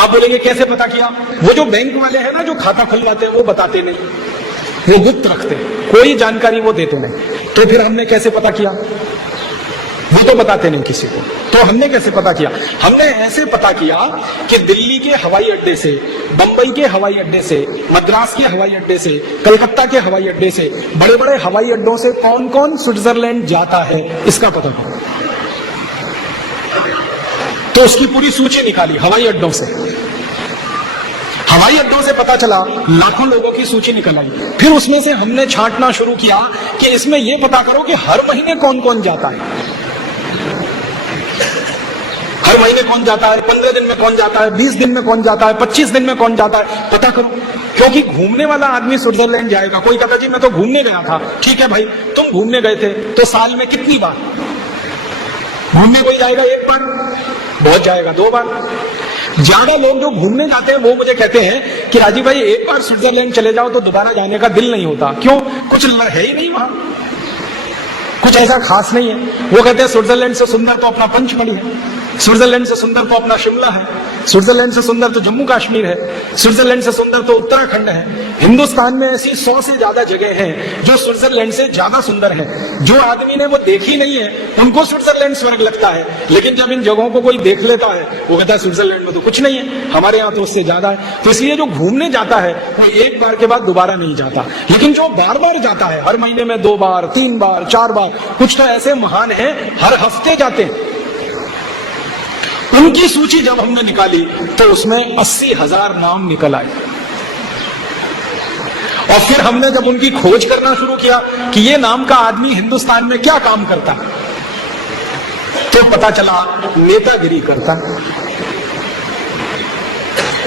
आप बोलेंगे कैसे पता किया? वो जो बैंक वाले हैं ना, जो खाता खुलवाते हैं, वो बताते नहीं, वो गुप्त रखते, कोई जानकारी वो देते नहीं। तो फिर हमने कैसे पता किया? वो तो बताते नहीं किसी को। तो हमने कैसे पता किया? हमने ऐसे पता किया कि दिल्ली के हवाई अड्डे से, बंबई के हवाई अड्डे से, मद्रास के हवाई अड्डे से, कलकत्ता के हवाई अड्डे से, बड़े बड़े हवाई अड्डों से कौन कौन स्विट्जरलैंड जाता है, इसका पता करो। तो उसकी पूरी सूची निकाली हवाई अड्डों से। हवाई अड्डों से पता चला, लाखों लोगों की सूची निकल आई। फिर उसमें से हमने छांटना शुरू किया कि इसमें यह पता करो कि हर महीने कौन कौन जाता है, हर महीने कौन जाता है, 15 दिन में कौन जाता है, 20 दिन में कौन जाता है, 25 दिन में कौन जाता है, पता करो। क्योंकि घूमने वाला आदमी स्विट्जरलैंड जाएगा। कोई कहता जी मैं तो घूमने गया था, ठीक है भाई, तुम घूमने गए थे तो साल में कितनी बार घूमने कोई जाएगा? एक बार, बहुत जाएगा 2 बार। ज्यादा लोग जो घूमने जाते हैं वो मुझे कहते हैं कि राजीव भाई एक बार स्विट्जरलैंड चले जाओ तो दोबारा जाने का दिल नहीं होता। क्यों? कुछ है ही नहीं वहां, कुछ ऐसा खास नहीं है। वो कहते हैं स्विट्जरलैंड से सुंदर तो अपना पंचमढ़ी है, स्विट्जरलैंड से सुंदर तो अपना शिमला है, स्विट्जरलैंड से सुंदर तो जम्मू कश्मीर है, स्विट्जरलैंड से सुंदर तो उत्तराखंड है। हिंदुस्तान में ऐसी 100 से ज्यादा जगह हैं जो स्विट्जरलैंड से ज्यादा सुंदर है। जो आदमी ने वो देखी नहीं है उनको स्विट्जरलैंड स्वर्ग लगता है, लेकिन जब इन जगहों को कोई देख लेता है वो कहता है स्विट्जरलैंड में तो कुछ नहीं है, हमारे यहाँ तो उससे ज्यादा है। तो इसलिए जो घूमने जाता है वो एक बार के बाद दोबारा नहीं जाता, लेकिन जो बार बार जाता है, हर महीने में 2 बार, 3 बार, 4 बार, कुछ तो ऐसे महान हैं हर हफ्ते जाते हैं। उनकी सूची जब हमने निकाली तो उसमें 80,000 नाम निकल आए। और फिर हमने जब उनकी खोज करना शुरू किया कि ये नाम का आदमी हिंदुस्तान में क्या काम करता है, तो पता चला नेतागिरी करता है।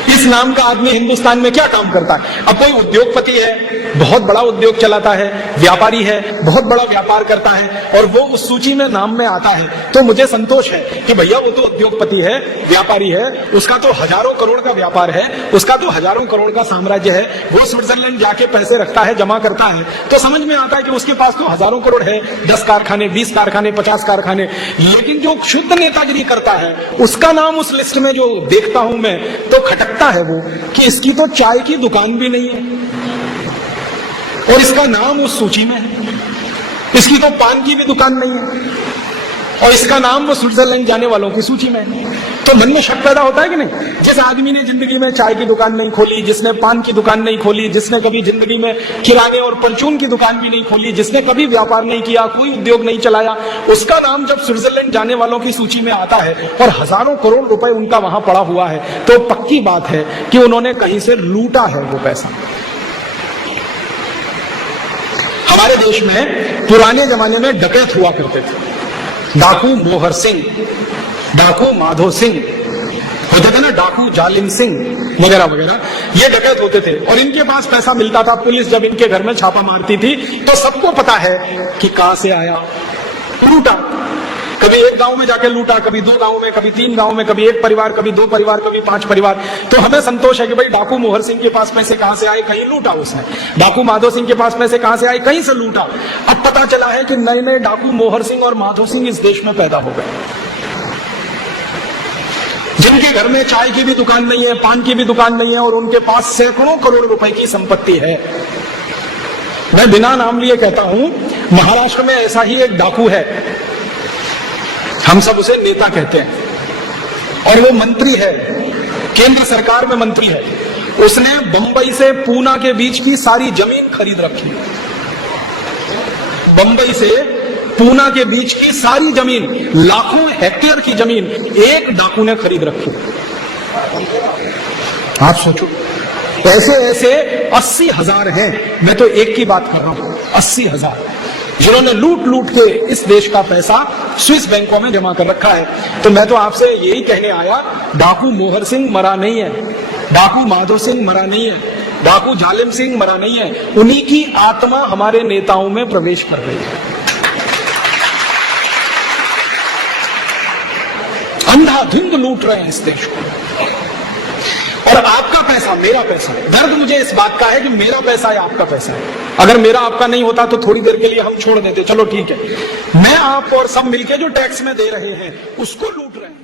इस नाम का आदमी हिंदुस्तान में क्या काम करता है? अब कोई उद्योगपति है, बहुत बड़ा उद्योग चलाता है, व्यापारी है, बहुत बड़ा व्यापार करता है, और वो उस सूची में नाम में आता है, तो मुझे संतोष है कि भैया वो तो उद्योगपति है, व्यापारी है, उसका तो हजारों करोड़ का व्यापार है, उसका तो हजारों करोड़ का साम्राज्य है, वो स्विट्जरलैंड जाके पैसे रखता है, जमा करता है, तो समझ में आता है कि उसके पास तो हजारों करोड़ है, 10 कारखाने, 20 कारखाने, 50 कारखाने। लेकिन जो शुद्ध नेतागिरी करता है उसका नाम उस लिस्ट में जो देखता हूं मैं तो खटकता है वो कि इसकी तो चाय की दुकान भी नहीं है और इसका नाम उस सूची में है, इसकी तो पान की भी दुकान नहीं है और इसका नाम वो स्विट्जरलैंड जाने वालों की सूची में है। तो मन में शक पैदा होता है कि नहीं? जिस आदमी ने जिंदगी में चाय की दुकान नहीं खोली, जिसने पान की दुकान नहीं खोली, जिसने कभी जिंदगी में किराने और परचून की दुकान भी नहीं खोली, जिसने कभी व्यापार नहीं किया, कोई उद्योग नहीं चलाया, उसका नाम जब स्विट्जरलैंड जाने वालों की सूची में आता है और हजारों करोड़ रुपए उनका वहां पड़ा हुआ है, तो पक्की बात है कि उन्होंने कहीं से लूटा है वो पैसा। हमारे देश में पुराने जमाने में डकैत हुआ करते थे, डाकू मोहर सिंह, डाकू माधो सिंह होते थे ना, डाकू जालिम सिंह वगैरह वगैरह, ये डकैत होते थे और इनके पास पैसा मिलता था। पुलिस जब इनके घर में छापा मारती थी तो सबको पता है कि कहां से आया, लूटा। कभी एक गांव में जाके लूटा, कभी 2 गांव में, कभी 3 गांव में, कभी 1 परिवार, कभी 2 परिवार, कभी 5 परिवार। तो हमें संतोष है कि भाई डाकू मोहर सिंह के पास पैसे कहां से आए, कहीं लूटा उसने। डाकू माधो सिंह के पास पैसे कहां से आए, कहीं से लूटा। अब पता चला है कि नए नए डाकू मोहर सिंह और माधो सिंह इस देश में पैदा हो गए, जिनके घर में चाय की भी दुकान नहीं है, पान की भी दुकान नहीं है और उनके पास सैकड़ों करोड़ रुपए की संपत्ति है। मैं बिना नाम लिए कहता हूं, महाराष्ट्र में ऐसा ही एक डाकू है, हम सब उसे नेता कहते हैं और वो मंत्री है, केंद्र सरकार में मंत्री है। उसने बंबई से पूना के बीच की सारी जमीन खरीद रखी। बंबई से पूना के बीच की सारी जमीन, लाखों हेक्टेयर की जमीन एक डाकू ने खरीद रखी। आप सोचो, ऐसे ऐसे 80,000 हैं। मैं तो एक की बात कर रहा हूं, 80,000 जिन्होंने लूट लूट के इस देश का पैसा स्विस बैंकों में जमा कर रखा है। तो मैं तो आपसे यही कहने आया, डाकू मोहर सिंह मरा नहीं है, डाकू माधो सिंह मरा नहीं है, डाकू जालिम सिंह मरा नहीं है, उन्हीं की आत्मा हमारे नेताओं में प्रवेश कर रही है। अंधाधुंध लूट रहे हैं इस देश को। और आपका पैसा मेरा पैसा है। दर्द मुझे इस बात का है कि मेरा पैसा है, आपका पैसा है। अगर मेरा आपका नहीं होता तो थोड़ी देर के लिए हम छोड़ देते, चलो ठीक है। मैं आप और सब मिलके जो टैक्स में दे रहे हैं उसको लूट रहे हैं।